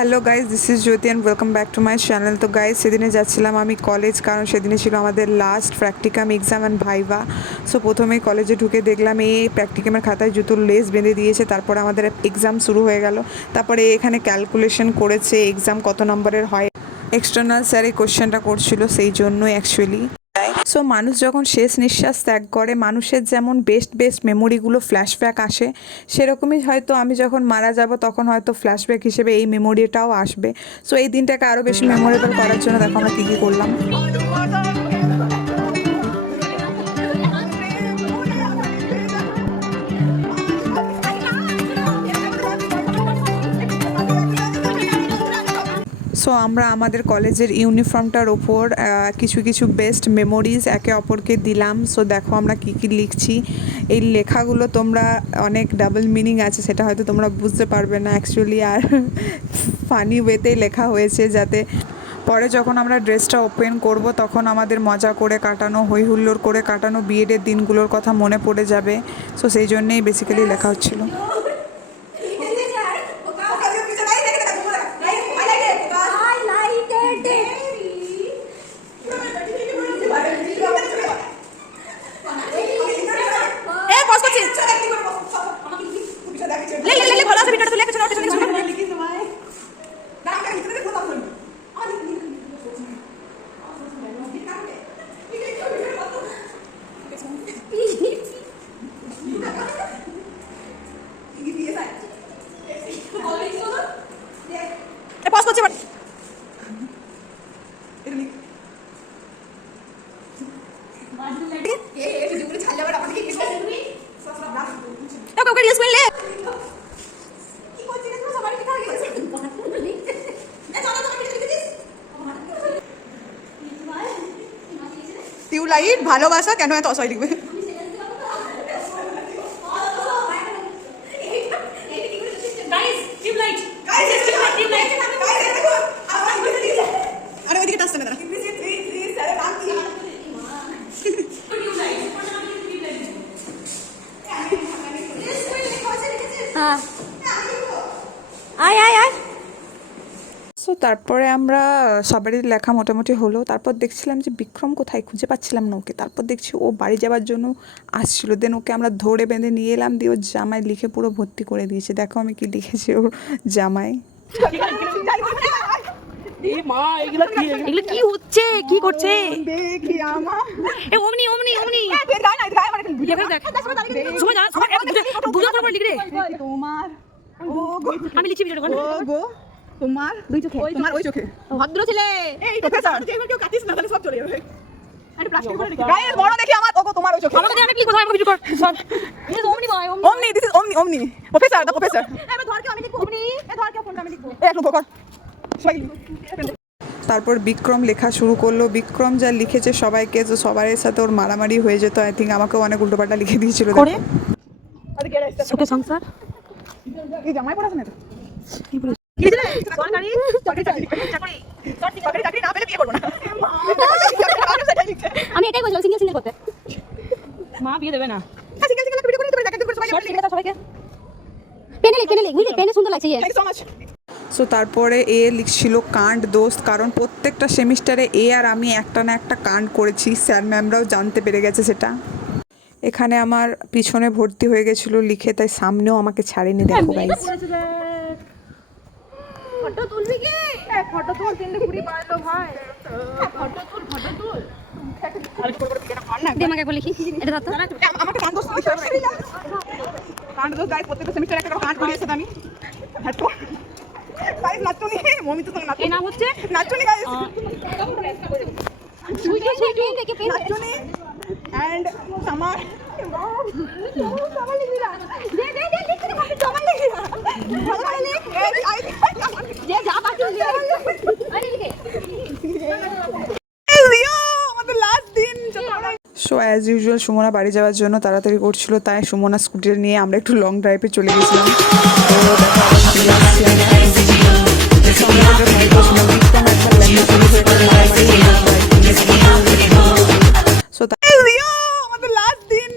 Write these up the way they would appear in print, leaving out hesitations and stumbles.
Hello guys, this is Jyoti and welcome back to my channel. তো guys, সেদিনে যাচ্ছিলাম আমি কলেজ, কারণ সেদিনে ছিল আমাদের last practicum exam and viva. So প্রথমেই কলেজে ঢুকে দেখলাম এই প্র্যাকটিকামের খাতায় জুতোর লেস বেঁধে দিয়েছে, তারপরে আমাদের এক্সাম শুরু হয়ে গেল। তারপরে এখানে ক্যালকুলেশন করেছে এক্সাম কত নম্বরের হয়। এক্সটার্নাল স্যার এই কোশ্চেনটা করছিল, সেই জন্যই অ্যাকচুয়ালি। সো মানুষ যখন শেষ নিঃশ্বাস ত্যাগ করে, মানুষের যেমন বেস্ট মেমোরিগুলো ফ্ল্যাশব্যাক আসে, সেরকমই হয়তো আমি যখন মারা যাব তখন হয়তো ফ্ল্যাশব্যাক হিসেবে এই মেমোরিটাও আসবে। সো এই দিনটাকে আরও বেশি মেমোরেবল করার জন্য দেখো আমরা কী কী করলাম। সো আমরা আমাদের কলেজের ইউনিফর্মটার ওপর কিছু কিছু বেস্ট মেমোরিজ একে অপরকে দিলাম। সো দেখো আমরা কী কী লিখছি। এই লেখাগুলো তোমরা অনেক ডাবল মিনিং আছে, সেটা হয়তো তোমরা বুঝতে পারবে না অ্যাকচুয়ালি, আর ফানি ওয়েতেই লেখা হয়েছে, যাতে পরে যখন আমরা ড্রেসটা ওপেন করব তখন আমাদের মজা করে কাটানো, হই হুল্লোড় করে কাটানো বিয়ের দিনগুলোর কথা মনে পড়ে যাবে। সো সেই জন্যেই বেসিক্যালি লেখা হচ্ছিলো। টিউবলাইট ভালোবাসা কেন এত অসহায় লিখবে? আরে ওইদিকে টাচতে না। সো তারপরে আমরা সবারই লেখা মোটামুটি হলো। তারপর দেখছিলাম যে বিক্রম কোথায়, খুঁজে পাচ্ছিলাম না ওকে। তারপর দেখছি ও বাড়ি যাওয়ার জন্য আসছিল, দেন ওকে আমরা ধরে বেঁধে নিয়ে এলাম, দিয়ে ওর জামায় লিখে পুরো ভর্তি করে দিয়েছে। দেখো আমি কি লিখেছি ওর জামায়। এগুলো কি হচ্ছে, কি করছে? আমি লিখছি তোমার দুই চোখে, তোমার ওই চোখে ভদ্র ছেলে। এই প্রফেসর তুই কেউ কাটিস না, তাহলে সব চলে যাবে। আরে প্লাস্টিক করে লিখি গায়ের বড় দেখি আমার, ওগো তোমার ওই চোখে। আমাকে আমি কি কথা, আমি ভিডিও কর সব। দিস ওমনি বয়, ওমনি, দিস ইজ ওমনি প্রফেসর, দ্য প্রফেসর। এবার ধর কে আমি লিখবো, ওমনি এ ধর কে ফোনটা আমি লিখবো। এক লোক কর সবাই। তারপর বিক্রম লেখা শুরু করলো। বিক্রম যা লিখেছে সবাইকে, তো সবার সাথে ওর মারামারি হয়ে যেত। আই থিঙ্ক আমাকেও অনেক উল্টোপাল্টা লিখে দিয়েছিল। করে সুখে সংসার এই জামাই পড়াছ না তো কি বলে সরকারি চাকরি না পেলে বিয়ে করব না। আমি এটাই বলছিলাম, সিঙ্গেল করতে। মা বিয়ে দেবে না। সিঙ্গেল ভিডিও করে তুমি জায়গা করে সবাই শর্ট লিখে সবাইকে পেনে লিখ বুঝলি, পেনে সুন্দর লাগছে। Thank you so much. So তারপরে এ লিখছিল কাণ্ড দোস্ত, কারণ প্রত্যেকটা সেমিস্টারে এ আর আমি একটা না একটা কাণ্ড করেছি, স্যার ম্যামরাও জানতে পেরে গেছে সেটা। এখানে আমার পিছনে ভর্তি হয়ে গেছিলো লিখে, তাই সামনেও আমাকে ছাড়েনি। দেখো গাইস, ফটো তুলবি কি? ফটো তুল, তিনটে কুড়ি পারলো ভাই। ফটো তুল আর কি করে দিকে না পার না। দে আমাকে একবার লিখি, এটা দাও তো। আমাকে কাণ্ড দোস্ত লিখে দাও। কাণ্ড দোস্ত গাইস, প্রত্যেকটা সেমিস্টারে একটা কাণ্ড করিয়েছে আমি। হাঁটো গাইস, নাচুনি মমি তো নাচুনি। এই নাম হচ্ছে নাচুনি গাইস, সুইটি দেখে পেন নাচুনি এন্ড সামার। সামার লিখবি না, দে লিখ তুই সামার লিখবি না, সামার লিখ। যে যা বাকি লিখে আরে লিখে। আমাদের লাস্ট দিন। সো অ্যাজ ইউজুয়াল সুমনা বাড়ি যাওয়ার জন্য তাড়াতাড়ি করছিল, তাই সুমনা স্কুটিটা নিয়ে আমরা একটু লং ড্রাইভে চলে গেছিলাম।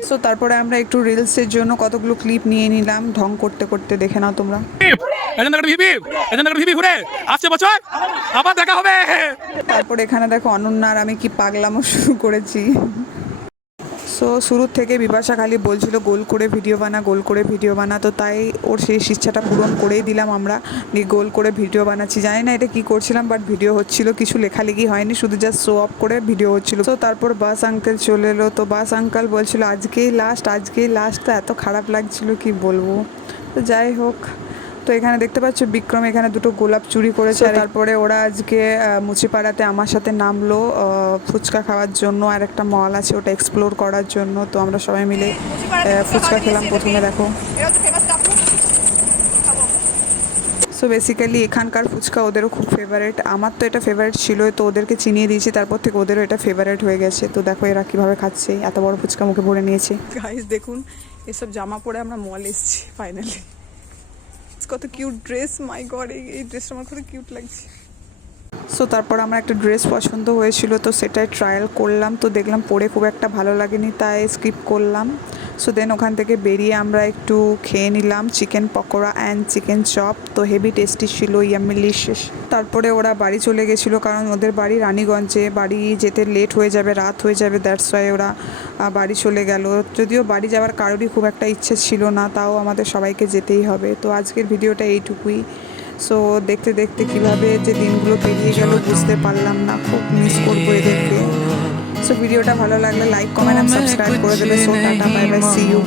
সো তারপর তারপরে আমরা একটু রিলসের জন্য কতগুলো ক্লিপ নিয়ে নিলাম ঢং করতে করতে, দেখে নাও তোমরা। ঘুরে আসছে বছর আবার দেখা হবে। তারপর এখানে দেখো অনন্যা আর আমি কি পাগলামো শুরু করেছি। সো শুরুর থেকে বিপাশা খালি বলছিল গোল করে ভিডিও বানা, গোল করে ভিডিও বানা, তো তাই ওর সেই ইচ্ছাটা পূরণ করেই দিলাম আমরা, গোল করে ভিডিও বানাচ্ছি। জানি না এটা কি করছিলাম, বাট ভিডিও হচ্ছিল, কিছু লেখালেখি হয়নি, শুধু জাস্ট শো অফ করে ভিডিও হচ্ছিল। তো তারপর বাস আঙ্কেল চলে এলো, তো বাস আঙ্কেল বলছিল আজকেই লাস্ট, তো এত খারাপ লাগছিল কি বলবো। তো যাই হোক, তো এখানে দেখতে পাচ্ছ বিক্রম এখানে দুটো গোলাপ চুরি করেছে। তারপরে ওরা আজকে মুচিপাড়াতে আমার সাথে নামলো ফুচকা খাওয়ার জন্য, আর একটা মল আছে ওটা এক্সপ্লোর করার জন্য। তো আমরা সবাই মিলে ফুচকা খেলাম প্রথমে, দেখো। সো বেসিক্যালি এখানকার ফুচকা ওদেরও খুব ফেভারিট, আমার তো এটা ফেভারিট ছিলই, তো ওদেরকে চিনিয়ে দিয়েছি, তারপর থেকে ওদেরও এটা ফেভারিট হয়ে গেছে। তো দেখো এরা কীভাবে খাচ্ছে, এত বড় ফুচকা মুখে ভরে নিয়েছে। গাইস দেখুন এসব জামা পরে আমরা মল এসেছি ফাইনালি। কত কিউট ড্রেস, মাই গড, এই ড্রেসটা আমার কত কিউট লাগছে। সো তারপর আমার একটা ড্রেস পছন্দ হয়েছিল, তো সেটাই ট্রায়াল করলাম, তো দেখলাম পরে খুব একটা ভালো লাগেনি, তাই স্কিপ করলাম। সো দেন ওখান থেকে বেরিয়ে আমরা একটু খেয়ে নিলাম chicken pakora and chicken chop, তো হেভি টেস্টি ছিল, ইয়ামিলিশিয়াস। তারপরে ওরা বাড়ি চলে গেছিলো, কারণ ওদের বাড়ি রানীগঞ্জে, বাড়ি যেতে লেট হয়ে যাবে, রাত হয়ে যাবে, দ্যাটস ওয়াই ওরা বাড়ি চলে গেল। যদিও বাড়ি যাওয়ার কারোরই খুব একটা ইচ্ছে ছিল না, তাও আমাদের সবাইকে যেতেই হবে। তো আজকের ভিডিওটা এইটুকুই। সো দেখতে দেখতে কীভাবে যে দিনগুলো পেরিয়ে গেল বুঝতে পারলাম না, খুব মিস করবো এদেরকে। সো ভিডিওটা ভালো লাগলে লাইক কমেন্ট অ্যান্ড সাবস্ক্রাইব করে দেবে। So tata, bye bye, see you.